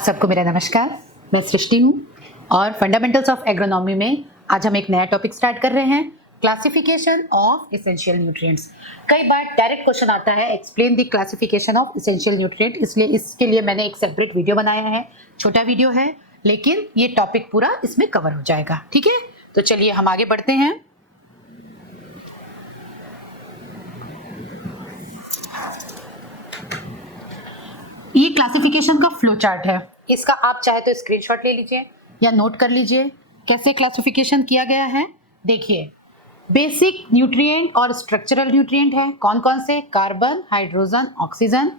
सबको मेरा नमस्कार। मैं सृष्टि हूँ और फंडामेंटल्स ऑफ एग्रोनॉमी में आज हम एक नया टॉपिक स्टार्ट कर रहे हैं, क्लासिफिकेशन ऑफ एसेंशियल न्यूट्रिएंट्स। कई बार डायरेक्ट क्वेश्चन आता है, explain the classification of essential nutrient, इसलिए इसके लिए मैंने एक सेपरेट वीडियो बनाया है। छोटा वीडियो है लेकिन ये टॉपिक पूरा इसमें कवर हो जाएगा। ठीक है, तो चलिए हम आगे बढ़ते हैं। ये क्लासिफिकेशन का फ्लो चार्ट है, इसका आप चाहे तो स्क्रीनशॉट ले लीजिए या नोट कर लीजिए कैसे क्लासिफिकेशन किया गया है। देखिए, बेसिक न्यूट्रिएंट और स्ट्रक्चरल न्यूट्रिएंट है कौन कौन से, कार्बन, हाइड्रोजन, ऑक्सीजन।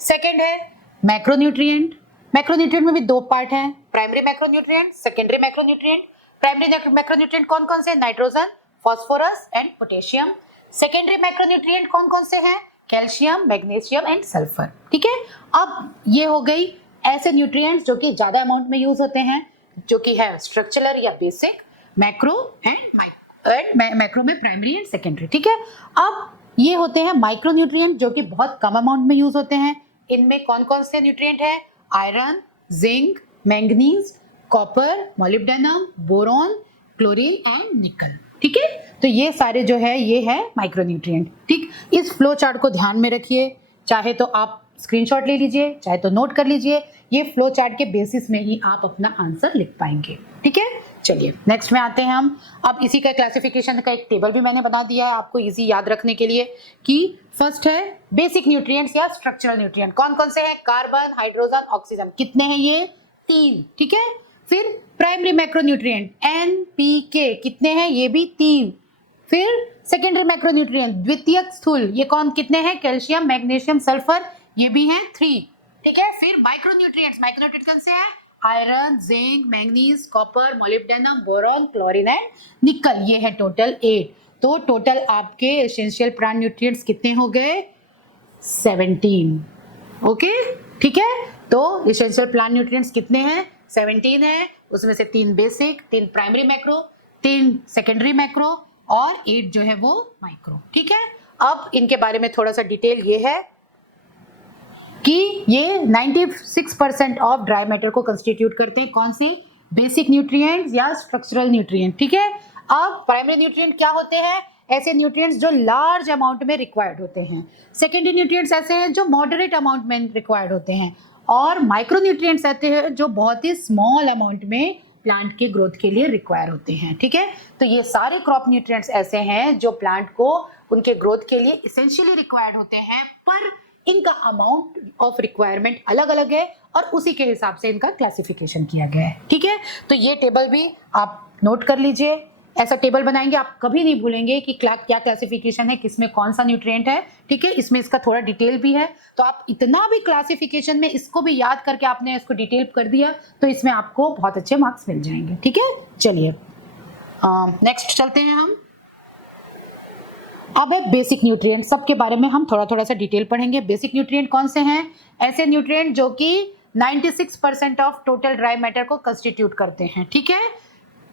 सेकंड है मैक्रोन्यूट्रिएंट। मैक्रोन्यूट्रिएंट में भी दो पार्ट हैं, primary macronutrient, secondary macronutrient. Primary macronutrient कौन कौन से, nitrogen, phosphorus and potassium. Secondary macronutrient कौन कौन से हैं, कैल्शियम, मैग्नीशियम एंड सल्फर। ठीक है, अब ये हो गई ऐसे न्यूट्रिएंट्स जो कि ज्यादा अमाउंट में यूज होते हैं, जो कि है स्ट्रक्चरल या बेसिक, मैक्रो एंड मैक्रो में प्राइमरी एंड सेकेंडरी। ठीक है, अब ये होते हैं माइक्रो न्यूट्रिएंट जो कि बहुत कम अमाउंट में यूज होते हैं। इनमें कौन कौन से न्यूट्रिएंट है, iron, zinc, manganese, copper, molybdenum, boron, chlorine and निकल। ठीक है, तो ये सारे जो है ये है माइक्रोन्यूट्रिएंट। ठीक, इस फ्लो चार्ट को ध्यान में रखिए, चाहे तो आप स्क्रीनशॉट ले लीजिए चाहे तो नोट कर लीजिए, ये फ्लो चार्ट के बेसिस में ही आप अपना आंसर लिख पाएंगे। ठीक है, चलिए नेक्स्ट में आते हैं हम। अब इसी का क्लासिफिकेशन का एक टेबल भी मैंने बना दिया है आपको इजी याद रखने के लिए कि फर्स्ट है बेसिक न्यूट्रिएंट्स या स्ट्रक्चरल न्यूट्रिएंट कौन कौन से हैं, कार्बन, हाइड्रोजन, ऑक्सीजन। कितने हैं ये, 3। ठीक है, फिर प्राइमरी मैक्रोन्यूट्रिएंट NPK कितने हैं, ये भी 3। फिर सेकेंडरी मैक्रोन्यूट्रिएंट द्वितीयक स्थूल, ये कौन कितने हैं, कैल्शियम, मैग्नीशियम, सल्फर, ये भी हैं 3। ठीक है, फिर माइक्रोन्यूट्रिएंट्स, माइक्रोन्यूट्रिएंट कौन से हैं, iron, zinc, manganese, copper, molybdenum, boron, chlorine and निकल, ये है टोटल 8। तो टोटल आपके एसेंशियल प्लांट न्यूट्रिएंट्स कितने हो गए, 17। ओके, ठीक है, तो एसेंशियल प्लांट न्यूट्रिएंट्स कितने हैं, 17 है। उसमें से 3 basic, 3 primary macro, 3 secondary macro और 8 जो है वो माइक्रो। ठीक है, अब इनके बारे में थोड़ा सा डिटेल ये है कि ये 96% ऑफ ड्राई मैटर को कंस्टिट्यूट करते हैं, कौन सी, बेसिक न्यूट्रिएंट्स या स्ट्रक्चरल न्यूट्रिएंट। ठीक है, अब प्राइमरी न्यूट्रिएंट क्या होते हैं, ऐसे न्यूट्रिएंट्स जो लार्ज अमाउंट में रिक्वायर्ड होते हैं। सेकेंडरी न्यूट्रिएंट्स ऐसे हैं जो मॉडरेट अमाउंट में रिक्वायर्ड होते हैं और माइक्रोन्यूट्रिएंट्स ऐसे हैं जो बहुत ही स्मॉल अमाउंट में प्लांट के ग्रोथ के लिए रिक्वायर होते हैं। ठीक है, तो ये सारे क्रॉप न्यूट्रिएंट्स ऐसे हैं जो प्लांट को उनके ग्रोथ के लिए इसेंशियली रिक्वायर्ड होते हैं, पर इनका अमाउंट ऑफ रिक्वायरमेंट अलग अलग है और उसी के हिसाब से इनका क्लासिफिकेशन किया गया है। ठीक है, तो ये टेबल भी आप नोट कर लीजिए, ऐसा टेबल बनाएंगे आप कभी नहीं भूलेंगे कि क्या क्लासिफिकेशन है, किसमें कौन सा न्यूट्रिएंट है। ठीक है, इसमें इसका थोड़ा डिटेल भी है, तो आप इतना भी क्लासिफिकेशन में इसको भी याद करके आपने इसको डिटेल कर दिया तो इसमें आपको बहुत अच्छे मार्क्स मिल जाएंगे। ठीक है, चलिए नेक्स्ट चलते हैं हम। अब है बेसिक न्यूट्रिएंट, सबके बारे में हम थोड़ा थोड़ा सा डिटेल पढ़ेंगे। बेसिक न्यूट्रिएंट कौन से हैं, ऐसे न्यूट्रिएंट जो कि 96% ऑफ टोटल ड्राई मैटर को कंस्टिट्यूट करते हैं। ठीक है,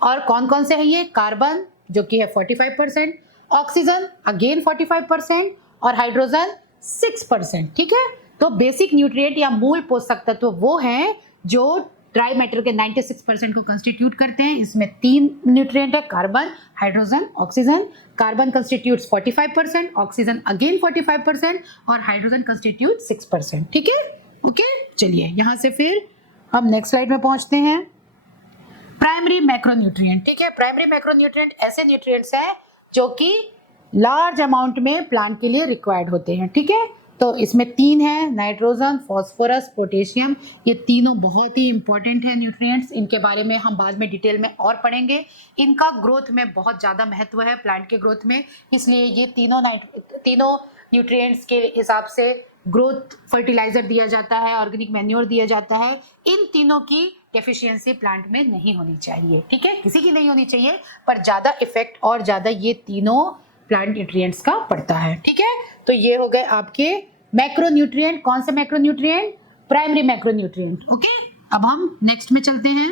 और कौन कौन से हैं ये, कार्बन जो कि है 45%, ऑक्सीजन अगेन 45% और हाइड्रोजन 6%। ठीक है, तो बेसिक न्यूट्रिएंट या मूल पोषक तत्व वो हैं जो ड्राई मैटर के 96% को कंस्टिट्यूट करते हैं। इसमें 3 न्यूट्रिएंट है, carbon, hydrogen, oxygen. Carbon constitutes 45%, oxygen again 45% और हाइड्रोजन कंस्टिट्यूट 6%। ठीक है, ओके, चलिए यहाँ से फिर हम नेक्स्ट स्लाइड में पहुंचते हैं। Primary macronutrient. ठीक है, प्राइमरी मैक्रोन्यूट्रिएंट ऐसे न्यूट्रिएंट्स हैं जो कि लार्ज अमाउंट में प्लांट के लिए रिक्वायर्ड होते हैं। ठीक है, तो इसमें 3 है, नाइट्रोजन, फास्फोरस, पोटेशियम। ये तीनों बहुत ही इंपॉर्टेंट है न्यूट्रिएंट्स, इनके बारे में हम बाद में डिटेल में और पढ़ेंगे। इनका ग्रोथ में बहुत ज़्यादा महत्व है प्लांट के ग्रोथ में, इसलिए ये तीनों न्यूट्रिएंट्स के हिसाब से ग्रोथ फर्टिलाइजर दिया जाता है, ऑर्गेनिक मैन्योर दिया जाता है। इन तीनों की डेफिशिएंसी प्लांट में नहीं होनी चाहिए। ठीक है, किसी की नहीं होनी चाहिए, पर ज़्यादा इफेक्ट और ज़्यादा ये तीनों प्लांट न्यूट्रिएंट्स का पड़ता है। ठीक है, तो ये हो गए आपके मैक्रोन्यूट्रिएंट। कौन से मैक्रोन्यूट्रिएंट, प्राइमरी मैक्रोन्यूट्रिएंट। ओके, अब हम नेक्स्ट में चलते हैं,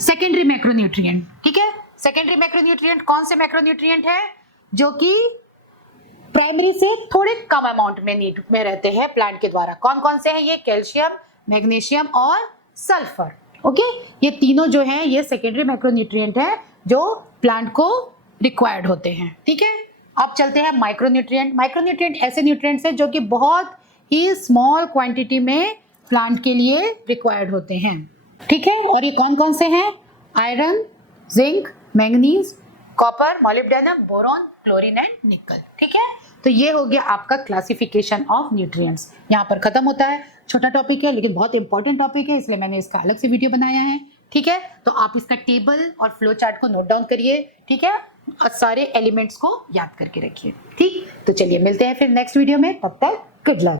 सेकेंडरी मैक्रोन्यूट्रिएंट। ठीक है, सेकेंडरी मैक्रोन्यूट्रिएंट कौन से मैक्रोन्यूट्रिएंट है जो कि प्राइमरी से थोड़े कम अमाउंट में नीड में रहते हैं प्लांट के द्वारा। कौन कौन से हैं ये? कैल्शियम, मैग्नीशियम और सल्फर। ओके, ये तीनों जो हैं ये सेकेंडरी मैक्रोन्यूट्रिएंट है जो प्लांट को रिक्वायर्ड होते हैं। ठीक है, अब चलते हैं माइक्रोन्यूट्रिएंट। माइक्रोन्यूट्रिएंट ऐसे न्यूट्रिएंट्स हैं जो कि बहुत ही स्मॉल क्वांटिटी में प्लांट के लिए रिक्वायर्ड होते हैं। ठीक है, और ये कौन कौन से हैं? Iron, zinc, manganese, copper, molybdenum, boron, chlorine and निकल। ठीक है, तो ये हो गया आपका क्लासिफिकेशन ऑफ न्यूट्रिएंट्स। यहाँ पर खत्म होता है। छोटा टॉपिक है लेकिन बहुत इंपॉर्टेंट टॉपिक है, इसलिए मैंने इसका अलग से वीडियो बनाया है। ठीक है, तो आप इसका टेबल और फ्लो चार्ट को नोट डाउन करिए। ठीक है, और सारे एलिमेंट्स को याद करके रखिए। ठीक, तो चलिए मिलते हैं फिर नेक्स्ट वीडियो में, तब तक गुड लक।